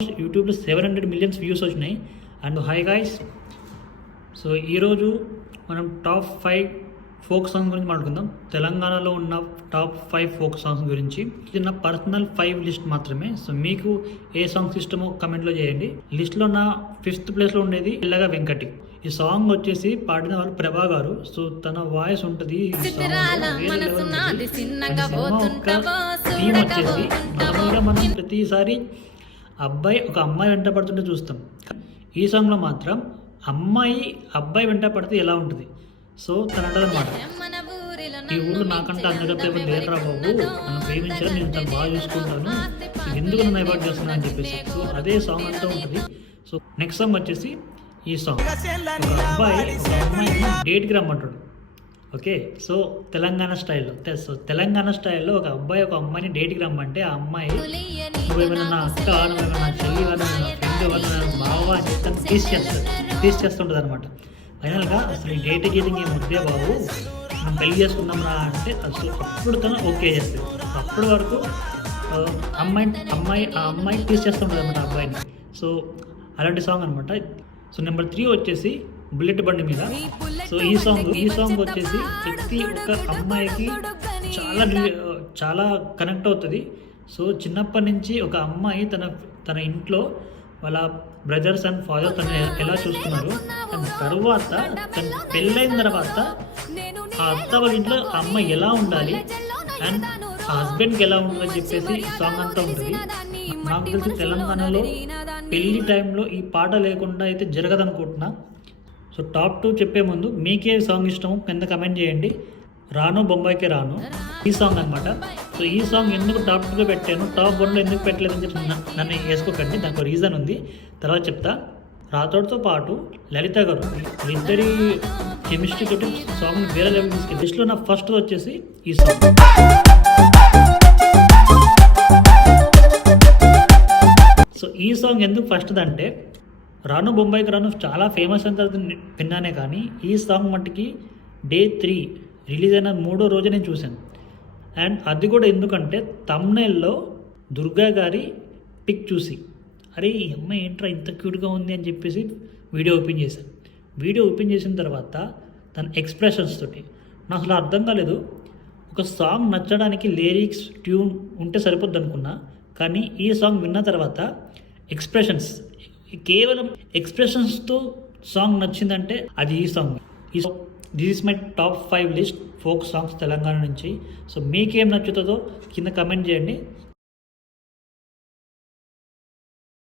యూట్యూబ్లో 700 millions views వచ్చినాయి. And hi guys, so ఈరోజు మనం టాప్ 5 ఫోక్ సాంగ్స్ గురించి మాట్లాడుకుందాం. తెలంగాణలో ఉన్న టాప్ 5 ఫోక్ సాంగ్స్ గురించి. ఇది నా పర్సనల్ 5 లిస్ట్ మాత్రమే. సో మీకు ఏ సాంగ్స్ ఇష్టమో కమెంట్లో చేయండి. లిస్ట్లో నా 5th ప్లేస్లో ఉండేది ఇల్లగా వెంకటి. ఈ సాంగ్ వచ్చేసి పాడిన వాళ్ళు ప్రభా గారు. సో తన వాయిస్ ఉంటుంది. థీమ్ వచ్చేసి నార్మల్గా మనం ప్రతిసారి ఒక అమ్మాయి వెంట పడుతుంటే చూస్తాం. ఈ సాంగ్లో మాత్రం అబ్బాయి వెంట పడితే ఎలా ఉంటుంది. సో తన అంటదన్నమాట, ఈ ఊళ్ళో నాకంటే అందరూ పేపర్ లేటరా బాబు, నన్ను ప్రేమించారు, నేను తను బాగా చూసుకుంటాను, ఎందుకు నన్ను అవాయిడ్ చేస్తున్నాను అని చెప్పేసి. సో అదే సాంగ్ అంతా ఉంటుంది. సో నెక్స్ట్ సాంగ్ వచ్చేసి ఈ సాంగ్, ఒక అమ్మాయిని డేట్కి రమ్మంటాడు. ఓకే, సో తెలంగాణ స్టైల్లో ఒక అబ్బాయి ఒక అమ్మాయిని డేట్కి రమ్మంటే ఆ అమ్మాయి నువ్వేమైనా నా అక్క, నువ్వేమైనా నా చెల్లి, నా ఫ్రెండ్, నా బావ అని చెప్తాను తీసేస్తుంటుంది అనమాట. ఫైనల్గా అసలు ఈ డేట్ గీటింగ్ ఏం వద్దే బాబు, మనం పెళ్లి చేసుకుందాం రా అంటే అసలు అప్పుడు తను ఓకే చేస్తుంది. అప్పటి వరకు అమ్మాయి తీసేస్తుంటుంది అనమాట అబ్బాయిని. సో అలాంటి సాంగ్ అనమాట. సో నెంబర్ 3 వచ్చేసి బుల్లెట్ బండి మీద. సో ఈ సాంగ్ వచ్చేసి ప్రతి ఒక్క అమ్మాయికి చాలా కనెక్ట్ అవుతుంది. సో చిన్నప్పటి నుంచి ఒక అమ్మాయి తన ఇంట్లో వాళ్ళ బ్రదర్స్ అండ్ ఫాదర్ తను ఎలా చూస్తున్నారు, అండ్ తర్వాత తను పెళ్ళైన తర్వాత ఆ అత్త వాళ్ళ ఇంట్లో ఆ అమ్మాయి ఎలా ఉండాలి అండ్ ఆ హస్బెండ్కి ఎలా ఉండాలని చెప్పేసి సాంగ్ అంతా ఉంటుంది. నాకు తెలిసి తెలంగాణలో పెళ్లి టైంలో ఈ పాట లేకుండా అయితే జరగదనుకుంటున్నా. సో టాప్ 2 చెప్పే ముందు మీకే సాంగ్ ఇష్టమో కింద కమెంట్ చేయండి. రాను బొంబాయికే రాను ఈ సాంగ్ అనమాట. సో ఈ సాంగ్ ఎందుకు టాప్ 2లో పెట్టాను, టాప్ 1లో ఎందుకు పెట్టలేదని చెప్పి నన్ను వేసుకోకండి, దానికి రీజన్ ఉంది, తర్వాత చెప్తా. రాతోడితో పాటు లలిత గారు ఇద్దరి కెమిస్ట్రీ తోటి సాంగ్ వేరే లెవెల్ తీసుకెళ్ళి. లిస్ట్లో నా ఫస్ట్ వచ్చేసి ఈ సాంగ్. సో ఈ సాంగ్ ఎందుకు ఫస్ట్ అంటే, రాను బొంబాయికి రాను చాలా ఫేమస్ అయిన తర్వాత విన్నానే, కానీ ఈ సాంగ్ మట్టుకి డే 3 రిలీజ్ అయిన 3వ రోజు నేను చూశాను. అండ్ అది కూడా ఎందుకంటే తమ్నైల్లో దుర్గా గారి పిక్ చూసి, అరే ఈ అమ్మాయి ఏంట్రా ఇంత క్యూట్గా ఉంది అని చెప్పేసి వీడియో ఓపెన్ చేశాను. వీడియో ఓపెన్ చేసిన తర్వాత తన ఎక్స్ప్రెషన్స్ తోటి నాకు అసలు అర్థం కాలేదు. ఒక సాంగ్ నచ్చడానికి లిరిక్స్ ట్యూన్ ఉంటే సరిపోద్ది అనుకున్నా, కానీ ఈ సాంగ్ విన్న తర్వాత కేవలం ఎక్స్ప్రెషన్స్తో సాంగ్ నచ్చిందంటే అది ఈ song. This is my top 5 list folk songs Telangana నుంచి. సో మీకేం నచ్చుతుందో కింద కమెంట్ చేయండి.